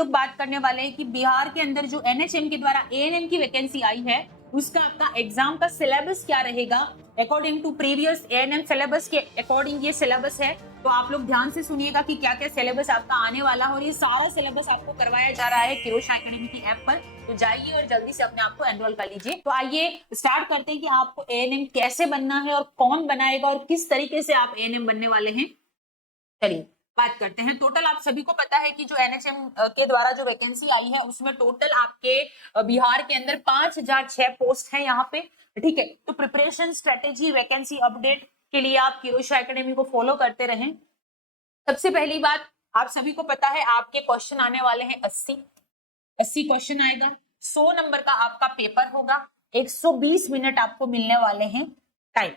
लोग बात करने वाले हैं कि बिहार के अंदर जो एनएचएम के द्वारा एएनएम की वैकेंसी आई है उसका आपका एग्जाम का सिलेबस क्या रहेगा according to previous ANM syllabus के अकॉर्डिंग ये सिलेबस है। तो आप लोग ध्यान से सुनिएगा कि क्या क्या सिलेबस आपका आने वाला है और ये सारा सिलेबस आपको करवाया जा रहा है किरोशा एकेडमी की ऐप पर। तो जाइए और जल्दी से अपने आप को एनरोल कर लीजिए। तो आइए स्टार्ट करते हैं कि आपको एएनएम कैसे बनना है और कौन बनाएगा और किस तरीके से आप एएनएम बनने वाले हैं। चलिए बात करते हैं। टोटल आप सभी को पता है कि जो एनएचएम के द्वारा जो वैकेंसी आई है उसमें टोटल आपके बिहार के अंदर 5006 पोस्ट है यहाँ पे, ठीक है। तो प्रिपरेशन स्ट्रेटेजी वैकेंसी अपडेट के लिए आप किरोशा एकेडमी को फॉलो करते रहें। सबसे पहली बात, आप सभी को पता है आपके क्वेश्चन आने वाले हैं 80 क्वेश्चन आएगा, 100 नंबर का आपका पेपर होगा, 120 मिनट आपको मिलने वाले हैं टाइम,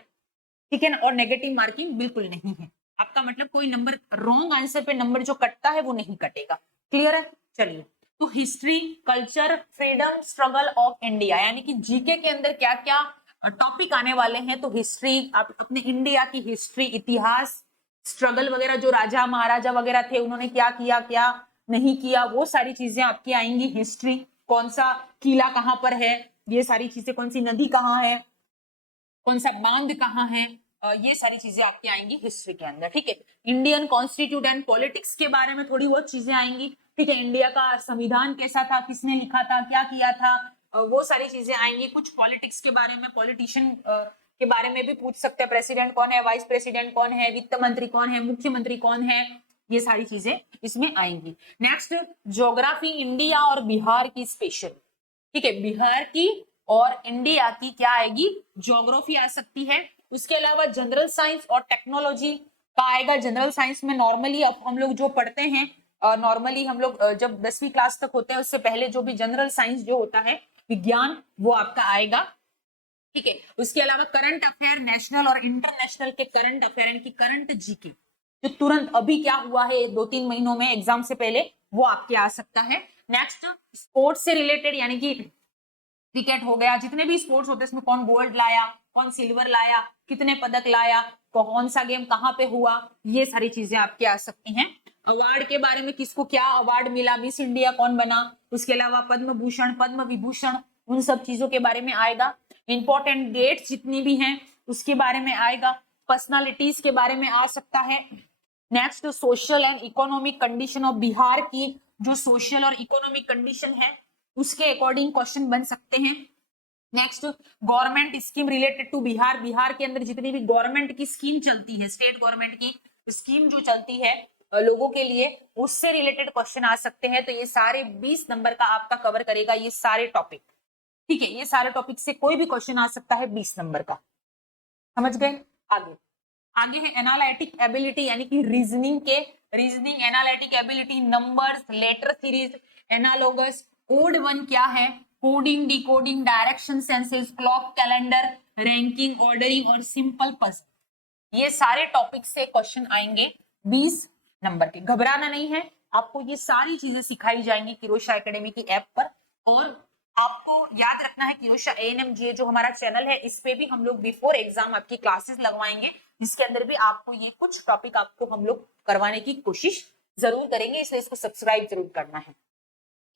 ठीक है ना। और नेगेटिव मार्किंग बिल्कुल नहीं है, आपका मतलब कोई नंबर रॉन्ग आंसर पे नंबर जो कटता है वो नहीं कटेगा। क्लियर है। चलिए, तो history, culture, freedom struggle of India यानी कि जीके के अंदर क्या क्या टॉपिक आने वाले हैं। तो हिस्ट्री, आप अपने इंडिया की हिस्ट्री, इतिहास, स्ट्रगल वगैरह, जो राजा महाराजा वगैरह थे उन्होंने क्या किया क्या नहीं किया, वो सारी चीजें आपकी आएंगी। हिस्ट्री, कौन सा किला कहाँ पर है, ये सारी चीजें, कौन सी नदी कहाँ है, कौन सा बांध कहाँ है, ये सारी चीजें आपकी आएंगी हिस्ट्री के अंदर, ठीक है। इंडियन कॉन्स्टिट्यूशन एंड पॉलिटिक्स के बारे में थोड़ी बहुत चीजें आएंगी, ठीक है। इंडिया का संविधान कैसा था, किसने लिखा था, क्या किया था, वो सारी चीजें आएंगी। कुछ पॉलिटिक्स के बारे में, पॉलिटिशियन के बारे में भी पूछ सकते हैं, प्रेसिडेंट कौन है, वाइस प्रेसिडेंट कौन है, वित्त मंत्री कौन है, मुख्यमंत्री कौन है, ये सारी चीजें इसमें आएंगी। नेक्स्ट, ज्योग्राफी, इंडिया और बिहार की स्पेशल, ठीक है, बिहार की और इंडिया की क्या आएगी, ज्योग्राफी आ सकती है। उसके अलावा जनरल साइंस और टेक्नोलॉजी का आएगा। जनरल साइंस में नॉर्मली अब हम लोग जो पढ़ते हैं, नॉर्मली हम लोग जब 10वीं क्लास तक होते हैं उससे पहले जो भी जनरल साइंस जो होता है, विज्ञान, वो आपका आएगा, ठीक है। उसके अलावा करंट अफेयर, नेशनल और इंटरनेशनल के करंट अफेयर यानी कि करंट जीके, जो तुरंत अभी क्या हुआ है 2-3 महीनों में एग्जाम से पहले, वो आपके आ सकता है। नेक्स्ट, स्पोर्ट्स से रिलेटेड यानी कि क्रिकेट हो गया, जितने भी स्पोर्ट्स होते हैं इसमें कौन गोल्ड लाया, कौन सिल्वर लाया, कितने पदक लाया, कौन सा गेम कहाँ पे हुआ, ये सारी चीजें आपके आ सकती हैं। अवार्ड के बारे में, किसको क्या अवार्ड मिला, मिस इंडिया कौन बना, उसके अलावा पद्म भूषण, पद्म विभूषण, उन सब चीजों के बारे में आएगा। इंपॉर्टेंट डेट्स जितनी भी हैं उसके बारे में आएगा। पर्सनालिटीज के बारे में आ सकता है। Next, social and economic condition of Bihar की जो सोशल और इकोनॉमिक कंडीशन है उसके अकॉर्डिंग क्वेश्चन बन सकते हैं। Next, government scheme related to Bihar, Bihar के अंदर जितनी भी गवर्नमेंट की स्कीम चलती है, स्टेट गवर्नमेंट की स्कीम जो चलती है लोगों के लिए, उससे रिलेटेड क्वेश्चन आ सकते हैं। तो ये सारे 20 नंबर का आपका कवर करेगा ये सारे टॉपिक, ठीक है। ये सारे टॉपिक से कोई भी क्वेश्चन आ सकता है 20 नंबर का, समझ गए। आगे आगे है एनालिटिक एबिलिटी यानी कि रीजनिंग के, reasoning, analytic ability, numbers, letter series, analogous, code 1 क्या है, coding, decoding, direction senses, clock calendar, ranking, ordering और सिंपल पजल, ये सारे टॉपिक से क्वेश्चन आएंगे 20 नंबर के। घबराना नहीं है, आपको ये सारी चीजें सिखाई जाएंगी किरोशा एकेडमी की ऐप पर। और आपको याद रखना है किरोशा एएनएमजीए जो हमारा चैनल है, इस पे भी हम लोग बिफोर एग्जाम आपकी क्लासेस लगवाएंगे, इसके अंदर भी आपको ये कुछ टॉपिक आपको हम लोग करवाने की कोशिश जरूर करेंगे, इसलिए इसको सब्सक्राइब जरूर करना है,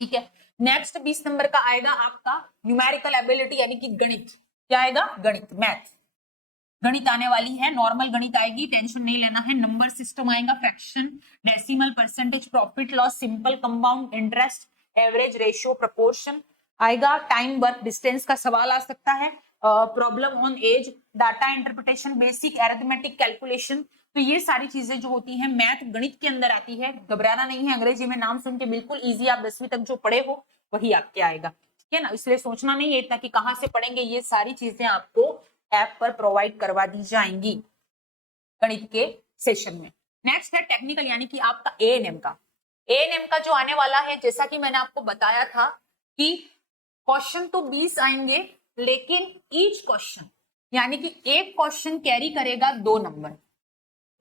ठीक है। नेक्स्ट 20 नंबर का आएगा आपका न्यूमेरिकल एबिलिटी यानी कि गणित, क्या आएगा, गणित, मैथ, गणित आने वाली है, नॉर्मल गणित आएगी, टेंशन नहीं लेना है। नंबर सिस्टम आएगा, fraction, decimal, percentage, profit loss, simple compound interest, average, ratio, proportion आएगा। टाइम, वर्क, डिस्टेंस का सवाल आ सकता है। Problem on age, data interpretation, basic arithmetic calculation, तो ये सारी चीजें जो होती हैं मैथ गणित के अंदर आती है। घबराना नहीं है, अंग्रेजी में नाम सुन के बिल्कुल इजी, आप 10वीं तक जो पढ़े हो वही आपके आएगा, ठीक है ना। इसलिए सोचना नहीं है इतना कि कहाँ से पढ़ेंगे, ये सारी चीजें आपको ऐप पर प्रोवाइड करवा दी जाएंगी गणित के सेशन में। नेक्स्ट है टेक्निकल यानी कि आपका एएनएम का, एएनएम का जो आने वाला है, जैसा कि मैंने आपको बताया था कि क्वेश्चन तो 20 आएंगे, लेकिन ईच क्वेश्चन यानी कि एक क्वेश्चन कैरी करेगा 2 नंबर,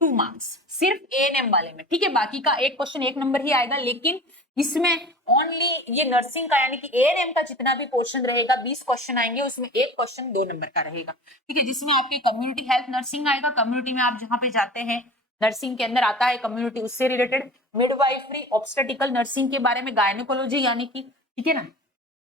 2 मार्क्स, सिर्फ एएनएम वाले में, ठीक है। बाकी का एक क्वेश्चन 1 नंबर ही आएगा, लेकिन इसमें ओनली ये नर्सिंग का यानी कि एएनएम का जितना भी पोर्शन रहेगा 20 क्वेश्चन आएंगे, उसमें एक क्वेश्चन 2 नंबर का रहेगा, ठीक है। जिसमें आपके कम्युनिटी हेल्थ नर्सिंग आएगा, कम्युनिटी में आप जहां पे जाते हैं नर्सिंग के अंदर आता है कम्युनिटी, उससे रिलेटेड मिडवाइफरी, ऑब्स्टेटिकल नर्सिंग के बारे में, गायनेकोलॉजी यानी कि, ठीक है ना।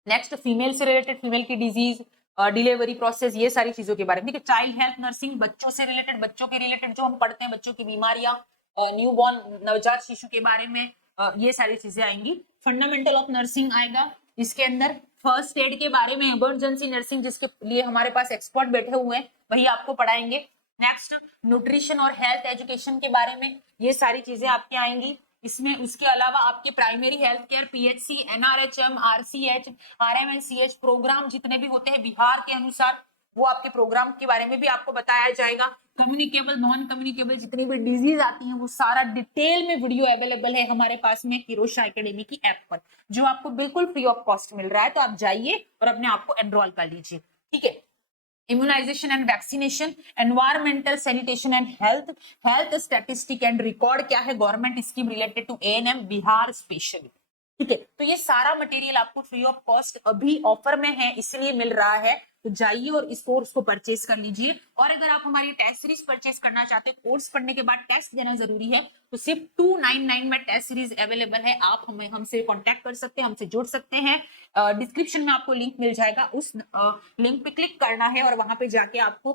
नेक्स्ट फीमेल से रिलेटेड, फीमेल की डिजीज, डिलीवरी प्रोसेस, ये सारी चीजों के बारे में, ठीक है। चाइल्ड हेल्थ नर्सिंग, बच्चों से रिलेटेड, बच्चों के रिलेटेड जो हम पढ़ते हैं, बच्चों की बीमारियां, न्यूबॉर्न नवजात शिशु के बारे में, ये सारी चीजें आएंगी। फंडामेंटल ऑफ नर्सिंग आएगा इसके अंदर, फर्स्ट एड के बारे में, इमरजेंसी नर्सिंग जिसके लिए हमारे पास एक्सपर्ट बैठे हुए हैं वही आपको पढ़ाएंगे। नेक्स्ट न्यूट्रिशन और हेल्थ एजुकेशन के बारे में, ये सारी चीजें आपके आएंगी इसमें। उसके अलावा आपके primary health care, PHC, NRHM, RCH, RMNCH programme जितने भी होते हैं बिहार के अनुसार, वो आपके प्रोग्राम के बारे में भी आपको बताया जाएगा। कम्युनिकेबल, नॉन कम्युनिकेबल जितनी भी डिजीज आती हैं वो सारा डिटेल में वीडियो अवेलेबल है हमारे पास में किरोशा एकेडमी की ऐप पर, जो आपको बिल्कुल फ्री ऑफ कॉस्ट मिल रहा है। तो आप जाइए और अपने आप को एनरोल कर लीजिए, ठीक है। Immunisation and vaccination, environmental sanitation and health, health statistic and record क्या है, government scheme related to ANM Bihar specially, ठीक है। तो ये सारा मटेरियल आपको फ्री ऑफ कॉस्ट अभी ऑफर में है, इसलिए मिल रहा है। तो जाइए और इस कोर्स को परचेज कर लीजिए। और अगर आप हमारी टेस्ट सीरीज परचेज करना चाहते हैं, कोर्स पढ़ने के बाद टेस्ट देना जरूरी है, तो सिर्फ 299 में टेस्ट सीरीज अवेलेबल है। आप हमें हमसे कांटेक्ट कर सकते हैं, हमसे जुड़ सकते हैं। डिस्क्रिप्शन में आपको लिंक मिल जाएगा, उस लिंक पे क्लिक करना है और वहां पे जाके आपको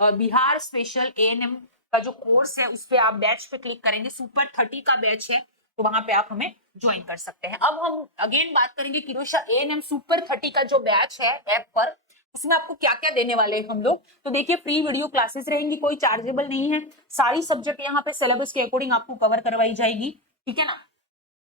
बिहार स्पेशल एएनएम का जो कोर्स है उस पे आप बैच पे क्लिक करेंगे, सुपर 30 का बैच है, तो वहां पे आप हमें ज्वाइन कर सकते हैं। अब हम अगेन बात करेंगे किरोशा एएनएम सुपर 30 का जो बैच है ऐप पर, इसमें आपको क्या क्या देने वाले हैं हम लोग। तो देखिए, फ्री वीडियो क्लासेस रहेंगी, कोई चार्जेबल नहीं है, सारी सब्जेक्ट यहाँ पे सिलेबस के अकॉर्डिंग आपको कवर करवाई जाएगी, ठीक है ना।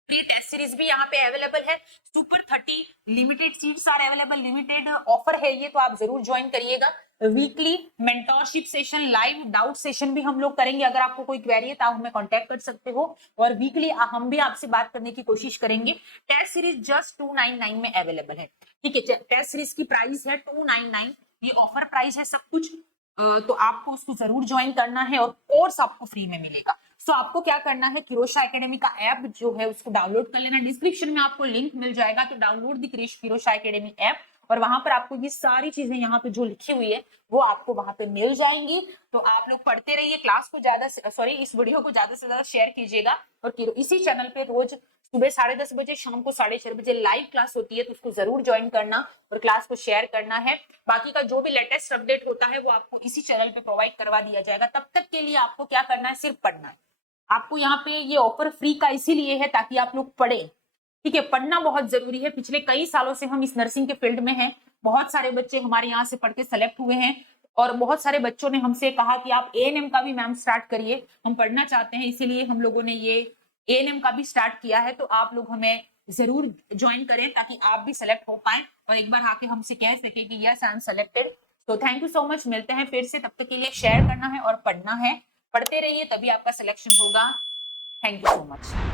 फ्री टेस्ट सीरीज भी यहाँ पे अवेलेबल है, super 30 limited seats are available, limited offer है ये, तो आप जरूर ज्वाइन करिएगा। Weekly mentorship session, live doubt session भी हम लोग करेंगे। अगर आपको कोई क्वेरी है तो आप हमें कांटेक्ट कर सकते हो, और वीकली हम भी आपसे बात करने की कोशिश करेंगे। टेस्ट सीरीज जस्ट 299 में अवेलेबल है, ठीक है। टेस्ट सीरीज की प्राइस है 299, ये ऑफर प्राइस है सब कुछ। तो आपको उसको जरूर ज्वाइन करना है और कोर्स आपको फ्री में मिलेगा। सो आपको क्या करना है, किरोशा एकेडमी का ऐप जो है उसको डाउनलोड कर लेना। डिस्क्रिप्शन में आपको लिंक मिल जाएगा, तो डाउनलोड द किरोशा एकेडमी ऐप, और वहां पर आपको ये सारी चीजें यहाँ पे जो लिखी हुई है वो आपको वहां पे मिल जाएंगी। तो आप लोग पढ़ते रहिए, क्लास को इस वीडियो को ज्यादा से ज्यादा शेयर कीजिएगा। और इसी चैनल पे रोज सुबह 10:30 बजे, शाम को 6:30 बजे लाइव क्लास होती है, तो उसको जरूर ज्वाइन करना और क्लास को शेयर करना है। बाकी का जो भी लेटेस्ट अपडेट होता है वो आपको इसी चैनल पे प्रोवाइड करवा दिया जाएगा। तब तक के लिए आपको क्या करना है, सिर्फ पढ़ना है। आपको यहाँ पे ये ऑफर फ्री का इसीलिए है ताकि आप लोग पढ़े, ठीक है। पढ़ना बहुत जरूरी है। पिछले कई सालों से हम इस नर्सिंग के फील्ड में हैं, बहुत सारे बच्चे हमारे यहाँ से पढ़ के सेलेक्ट हुए हैं, और बहुत सारे बच्चों ने हमसे कहा कि आप एएनएम का भी मैम स्टार्ट करिए, हम पढ़ना चाहते हैं, इसीलिए हम लोगों ने ये एएनएम का भी स्टार्ट किया है। तो आप लोग हमें जरूर ज्वाइन करें ताकि आप भी सेलेक्ट हो पाए और एक बार आके हमसे कह सके कि यस आई एम सेलेक्टेड। तो थैंक यू सो मच, मिलते हैं फिर से, तब तक के लिए शेयर करना है और पढ़ना है, पढ़ते रहिए तभी आपका सिलेक्शन होगा। Thank you so much.